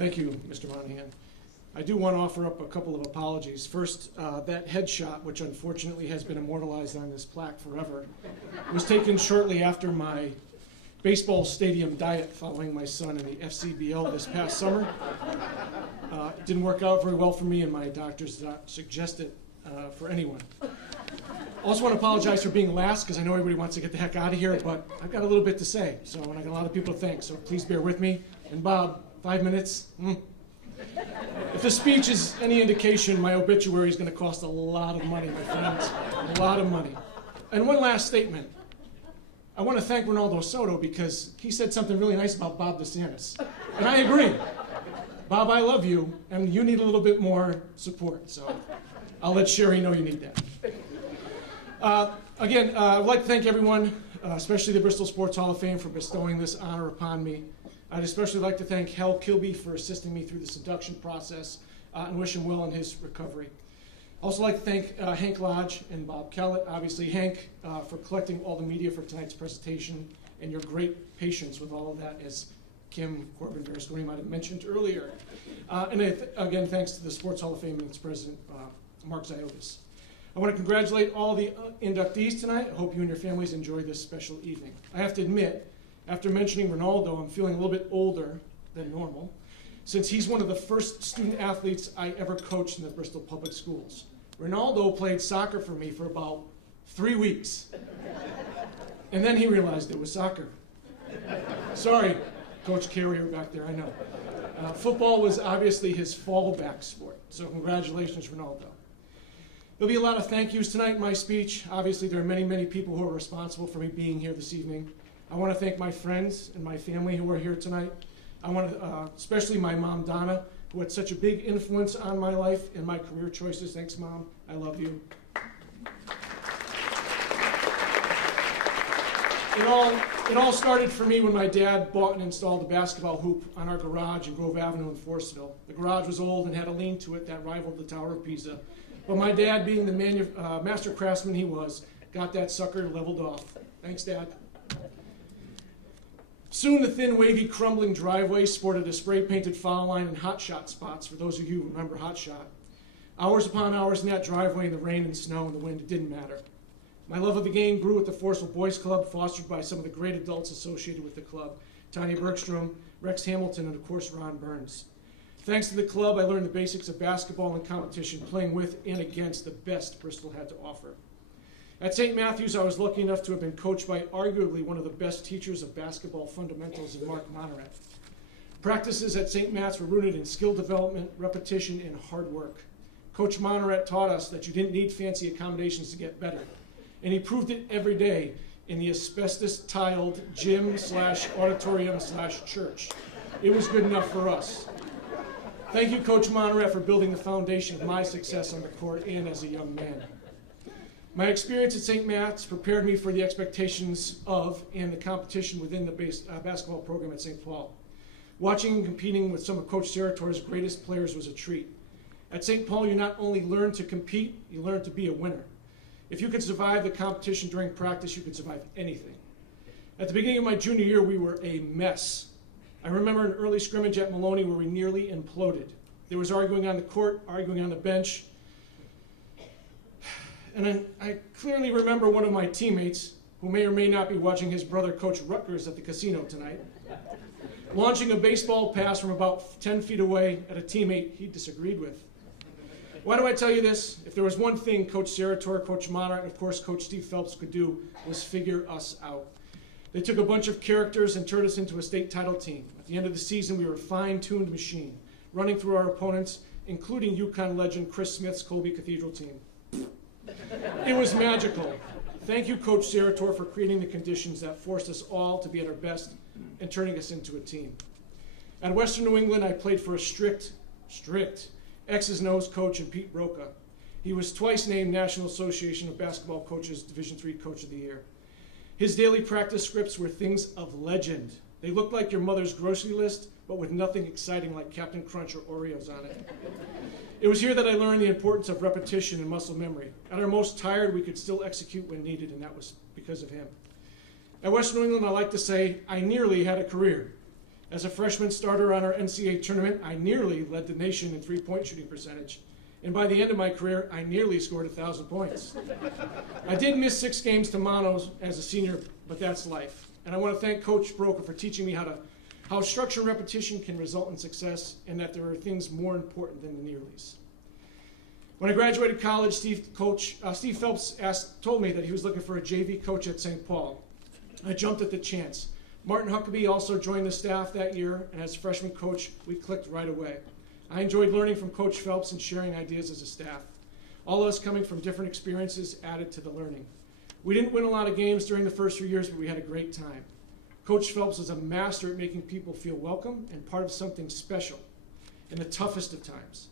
Thank you, Mr. Monahan. I do want to offer up a couple of apologies. First, that headshot, which unfortunately has been immortalized on this plaque forever, was taken shortly after my baseball stadium diet following my son in the FCBL this past summer. It didn't work out very well for me, and my doctors did not suggest it for anyone. I also want to apologize for being last, because I know everybody wants to get the heck out of here, but I've got a little bit to say, and I got a lot of people to thank, so please bear with me. And Bob, 5 minutes? If the speech is any indication, my obituary is going to cost a lot of money, my friends. A lot of money. And one last statement. I want to thank Ronaldo Soto because he said something really nice about Bob DeSantis. And I agree. Bob, I love you, and you need a little bit more support. So I'll let Sherry know you need that. Again, I'd like to thank everyone, especially the Bristol Sports Hall of Fame, for bestowing this honor upon me. I'd especially like to thank Hal Kilby for assisting me through this induction process and wish him well in his recovery. I'd also like to thank Hank Lodge and Bob Kellett. Obviously, Hank, for collecting all the media for tonight's presentation and your great patience with all of that, as Kim Corbin-Beresconi might have mentioned earlier. And again, thanks to the Sports Hall of Fame and its president, Mark Ziotis. I want to congratulate all the inductees tonight. I hope you and your families enjoy this special evening. I have to admit, after mentioning Ronaldo, I'm feeling a little bit older than normal, since he's one of the first student athletes I ever coached in the Bristol Public Schools. Ronaldo played soccer for me for about 3 weeks, and then he realized it was soccer. Sorry, Coach Carrier back there, I know. Football was obviously his fallback sport, so congratulations, Ronaldo. There'll be a lot of thank yous tonight in my speech. Obviously, there are many, many people who are responsible for me being here this evening. I want to thank my friends and my family who are here tonight. I want to, especially my mom, Donna, who had such a big influence on my life and my career choices. Thanks, Mom. I love you. It all started for me when my dad bought and installed a basketball hoop on our garage in Grove Avenue in Forestville. The garage was old and had a lean-to it that rivaled the Tower of Pisa. But my dad, being the master craftsman he was, got that sucker leveled off. Thanks, Dad. Soon the thin, wavy, crumbling driveway sported a spray-painted foul line and hot shot spots, for those of you who remember hot shot. Hours upon hours in that driveway in the rain and snow and the wind, it didn't matter. My love of the game grew at the Forestville Boys Club, fostered by some of the great adults associated with the club, Tanya Bergstrom, Rex Hamilton, and of course Ron Burns. Thanks to the club, I learned the basics of basketball and competition, playing with and against the best Bristol had to offer. At St. Matthew's, I was lucky enough to have been coached by arguably one of the best teachers of basketball fundamentals in Mark Moneret. Practices at St. Matt's were rooted in skill development, repetition, and hard work. Coach Moneret taught us that you didn't need fancy accommodations to get better, and he proved it every day in the asbestos-tiled gym/auditorium/church. It was good enough for us. Thank you, Coach Moneret, for building the foundation of my success on the court and as a young man. My experience at St. Matt's prepared me for the expectations of and the competition within the basketball program at St. Paul. Watching and competing with some of Coach Serator's greatest players was a treat. At St. Paul, you not only learn to compete, you learn to be a winner. If you could survive the competition during practice, you could survive anything. At the beginning of my junior year, we were a mess. I remember an early scrimmage at Maloney where we nearly imploded. There was arguing on the court, arguing on the bench. And I clearly remember one of my teammates, who may or may not be watching his brother coach Rutgers at the casino tonight, launching a baseball pass from about 10 feet away at a teammate he disagreed with. Why do I tell you this? If there was one thing Coach Serator, Coach Moneret, and of course Coach Steve Phelps could do, was figure us out. They took a bunch of characters and turned us into a state title team. At the end of the season, we were a fine-tuned machine, running through our opponents, including UConn legend Chris Smith's Colby Cathedral team. It was magical. Thank you, Coach Serator, for creating the conditions that forced us all to be at our best and turning us into a team. At Western New England, I played for a strict X's and O's coach in Pete Roca. He was twice named National Association of Basketball Coaches Division III Coach of the Year. His daily practice scripts were things of legend. They looked like your mother's grocery list, but with nothing exciting like Captain Crunch or Oreos on it. It was here that I learned the importance of repetition and muscle memory. At our most tired, we could still execute when needed, and that was because of him. At Western New England, I like to say, I nearly had a career. As a freshman starter on our NCAA tournament, I nearly led the nation in three-point shooting percentage. And by the end of my career, I nearly scored 1,000 points. I did miss 6 games to monos as a senior, but that's life. And I want to thank Coach Broker for teaching me how structure and repetition can result in success, and that there are things more important than the nearlies. When I graduated college, Steve Phelps told me that he was looking for a JV coach at St. Paul. I jumped at the chance. Martin Huckabee also joined the staff that year, and as freshman coach, we clicked right away. I enjoyed learning from Coach Phelps and sharing ideas as a staff. All of us coming from different experiences added to the learning. We didn't win a lot of games during the first few years, but we had a great time. Coach Phelps was a master at making people feel welcome and part of something special in the toughest of times.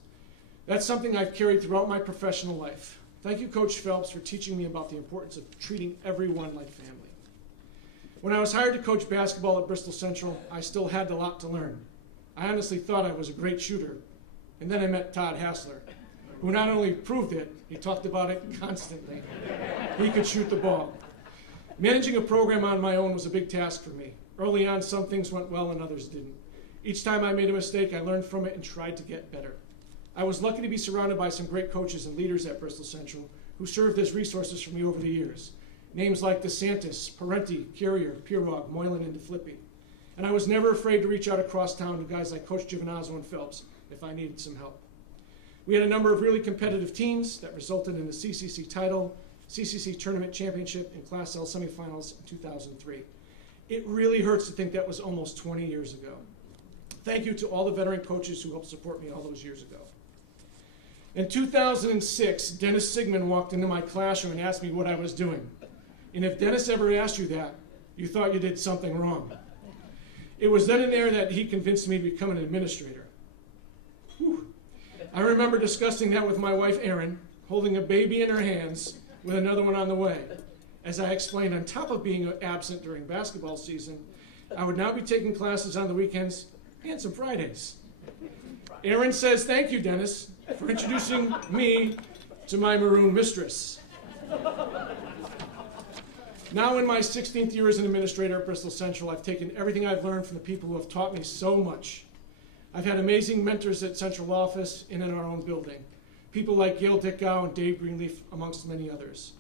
That's something I've carried throughout my professional life. Thank you, Coach Phelps, for teaching me about the importance of treating everyone like family. When I was hired to coach basketball at Bristol Central, I still had a lot to learn. I honestly thought I was a great shooter, and then I met Todd Hassler, who not only proved it, he talked about it constantly. He could shoot the ball. Managing a program on my own was a big task for me. Early on, some things went well and others didn't. Each time I made a mistake, I learned from it and tried to get better. I was lucky to be surrounded by some great coaches and leaders at Bristol Central who served as resources for me over the years. Names like DeSantis, Parenti, Carrier, Pirog, Moylan, and DeFlippi. And I was never afraid to reach out across town to guys like Coach Giovinazzo and Phelps if I needed some help. We had a number of really competitive teams that resulted in the CCC title, CCC Tournament Championship, and Class L semifinals in 2003. It really hurts to think that was almost 20 years ago. Thank you to all the veteran coaches who helped support me all those years ago. In 2006, Dennis Sigmund walked into my classroom and asked me what I was doing. And if Dennis ever asked you that, you thought you did something wrong. It was then and there that he convinced me to become an administrator. Whew. I remember discussing that with my wife, Erin, holding a baby in her hands with another one on the way. As I explained, on top of being absent during basketball season, I would now be taking classes on the weekends and some Fridays. Erin says, "Thank you, Dennis, for introducing me to my maroon mistress." Now in my 16th year as an administrator at Bristol Central, I've taken everything I've learned from the people who have taught me so much. I've had amazing mentors at Central Office and in our own building. People like Gail Dickau and Dave Greenleaf, amongst many others.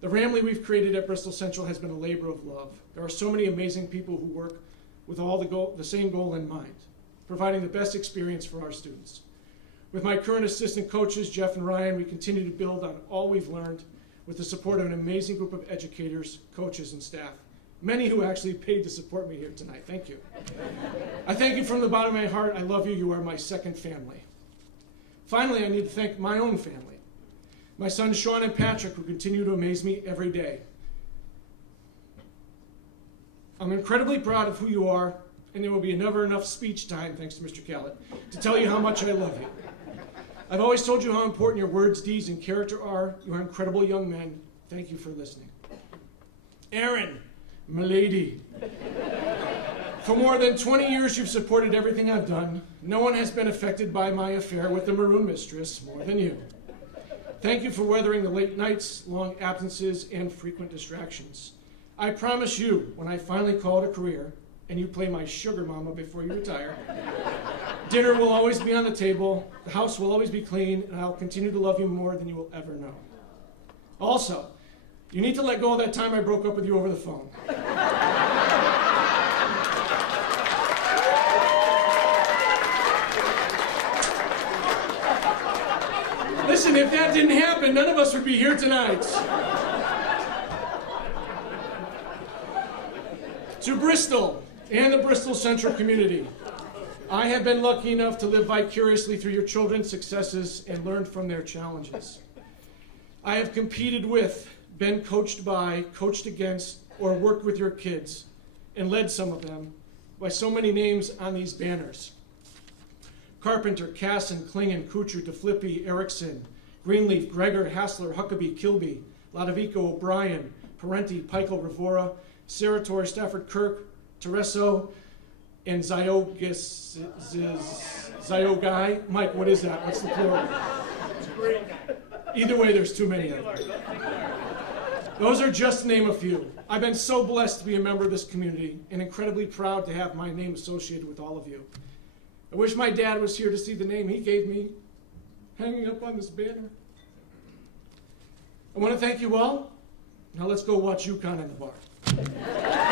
The family we've created at Bristol Central has been a labor of love. There are so many amazing people who work with all the same goal in mind, providing the best experience for our students. With my current assistant coaches, Jeff and Ryan, we continue to build on all we've learned with the support of an amazing group of educators, coaches, and staff, many who actually paid to support me here tonight. Thank you. I thank you from the bottom of my heart. I love you. You are my second family. Finally, I need to thank my own family. My sons Sean and Patrick, who continue to amaze me every day. I'm incredibly proud of who you are, and there will be never enough speech time, thanks to Mr. Callett, to tell you how much I love you. I've always told you how important your words, deeds, and character are. You are incredible young men. Thank you for listening. Erin, milady. For more than 20 years, you've supported everything I've done. No one has been affected by my affair with the maroon mistress more than you. Thank you for weathering the late nights, long absences, and frequent distractions. I promise you, when I finally call it a career, and you play my sugar mama before you retire, dinner will always be on the table, the house will always be clean, and I'll continue to love you more than you will ever know. Also, you need to let go of that time I broke up with you over the phone. Listen, if that didn't happen, none of us would be here tonight. To Bristol and the Bristol Central community, I have been lucky enough to live vicariously through your children's successes and learn from their challenges. I have competed with, been coached by, coached against, or worked with your kids, and led some of them by so many names on these banners. Carpenter, Casson, Klingen, Kuchar, DeFlippi, Erickson, Greenleaf, Gregor, Hassler, Huckabee, Kilby, Ladovico, O'Brien, Parenti, Peichel, Rivora, Sarator, Stafford, Kirk, Tereso, and Zyogai. Mike, what is that? What's the plural? Either way, there's too many of them. Those are just to name a few. I've been so blessed to be a member of this community and incredibly proud to have my name associated with all of you. I wish my dad was here to see the name he gave me hanging up on this banner. I want to thank you all. Now let's go watch UConn in the bar.